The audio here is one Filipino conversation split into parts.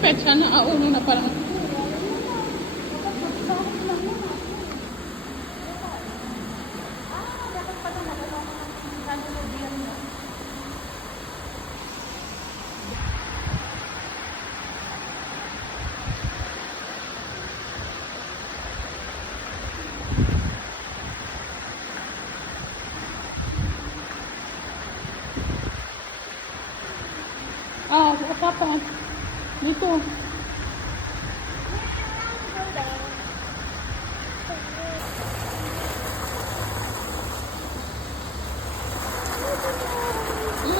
pet siya na auno na parang Ah, sa kapan. Dito. Oh,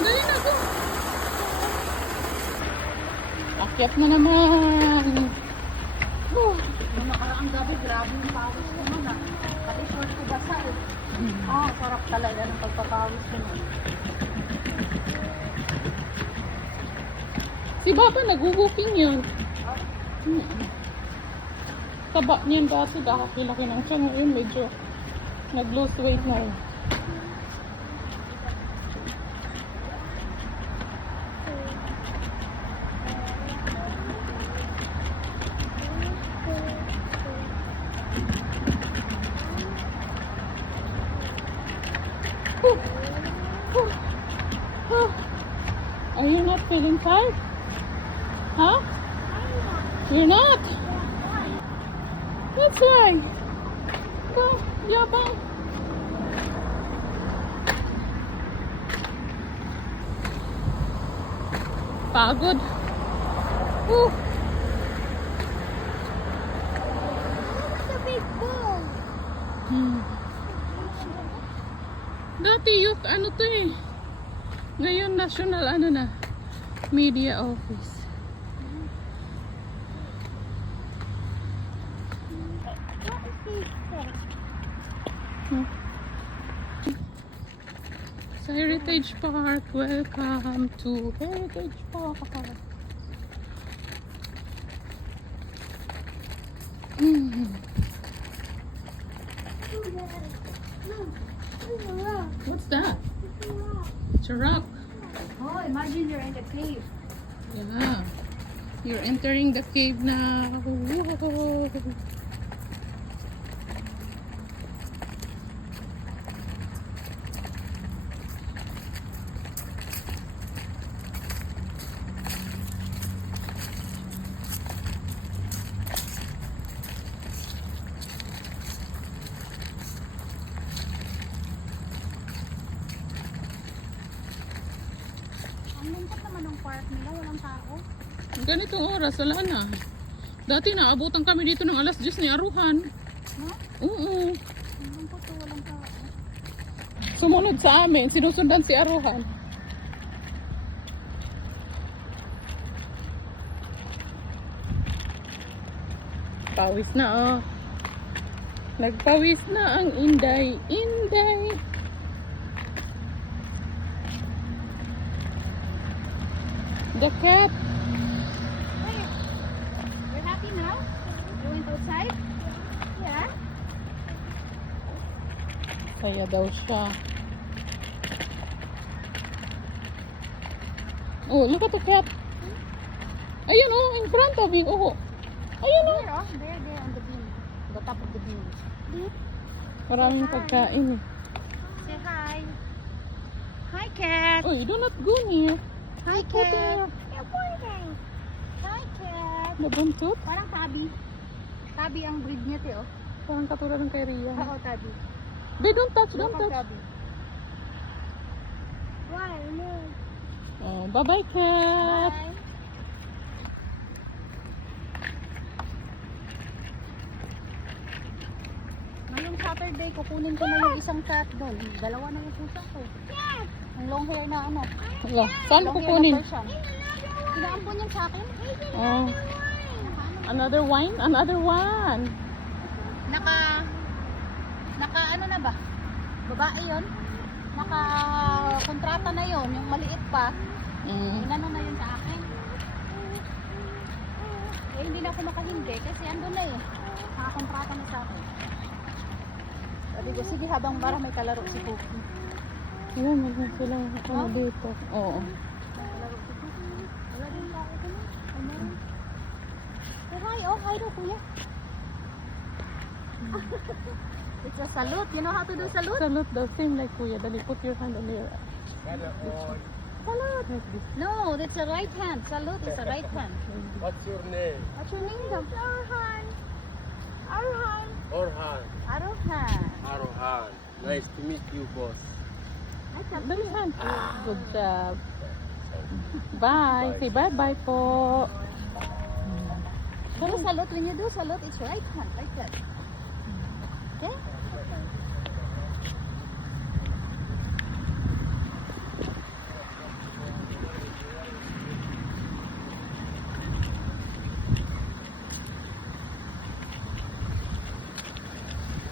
dali na to. Akyat na naman. Oh. Nung nakaraang gabi, grabe yung pawis ko nun ah. Pati short ko basa eh. Ah, sarap talaga ng pagpapawis ko nun. Si Baba nag-walking yun. Hmm. Taba niyan dati, kakakilaki ng siya. Ngayon medyo nag-lose weight na. Whew. Are you not feeling tired? You're not? That's right. Go, yabang. Pagod. Whew. It's a big ball. Hmm. Dati yung ano to eh. Ngayon national ano na. Media office. What is this? Hmm. Heritage Park, welcome to Heritage Park. Mm. What's that? It's a rock. Oh, imagine you're in the cave. Yeah. You're entering the cave now. Whoa. Ganitong oras, wala na. Dati naabutan kami dito ng alas 10 ni Aruhan. No? Oo. Sumunod sa amin, sinusundan si Aruhan. Pawis na oh. Nagpawis na ang Inday. Inday. The cat. Outside? Yeah? Kaya daw siya. Oh, look at the cat. Ayun oh, in front of you. Oh. Ayun oh. There, oh. There, there on the beam. The top of the beam. Maraming pagkain eh. Say hi. Hi, cat. Oy, do not go near. Hi, there. You're pointing. Hi, cat. Nabuntot. Parang tabi. Tabi ang breed niya, te, oh. Parang katulad ng kay Rian. Oo, tabi. They don't touch, don't touch. tabi. Why? No. Oh, bye-bye, cat. Bye. Ngayong Saturday, kukunin ko na yung isang cat doon. Dalawa na yung pusa ko. Ang long hair na ano. Wala. Saan long kukunin? hair na Persian. Kinaampon yan sa akin. Oh, another wine? Another one. Naka, naka ano na ba? Babae yon Naka kontrata na yon yung maliit pa. Mm. Inano na yun sa akin. Eh, hindi na ako makahindi kasi andun na eh. Nakakontrata na sa akin. Sabi ko, sige habang para may kalaro si Cookie. Ayan, meron silang ano Oh? dito. Oo. Oh, hi daw, kuya. It's a salute. You know how to do salute? Salute daw. Same like kuya. Dali, put your hand on your... Salute. No, that's a right hand. Salute is a right hand. What's your name? What's your name? Arhan. Arhan. Orhan. Arhan. Arohan. Nice to meet you, boss. That's a Dali, hand. Good job. Bye. Say bye-bye po. Do salute. When you do salute, it's right hand, like that. Okay?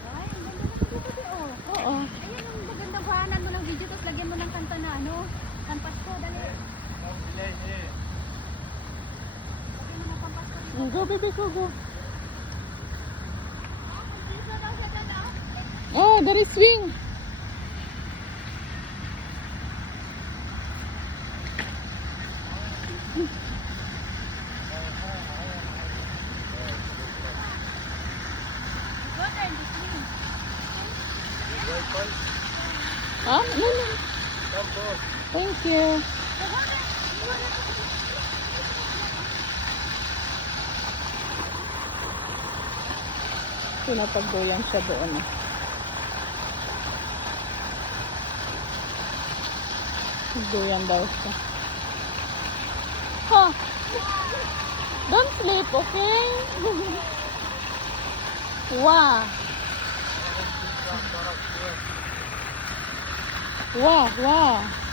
Ay, ang ganda naman dito, di, oh. Oo. Ayan ang magandang kuhanan mo ng video tapos lagyan mo ng kanta na ano, kampas ko, dali. Lagyan mo ng kampas ko dito. Go, baby, go, go. Dito daw sa ganda. Oh, there is swing. Go there, this way. Ah, no, no. Come, boss. Thank you. Pinapagduyan siya doon. eh. Duyan daw siya. Huh. Don't sleep, okay? wow. Wow, wow.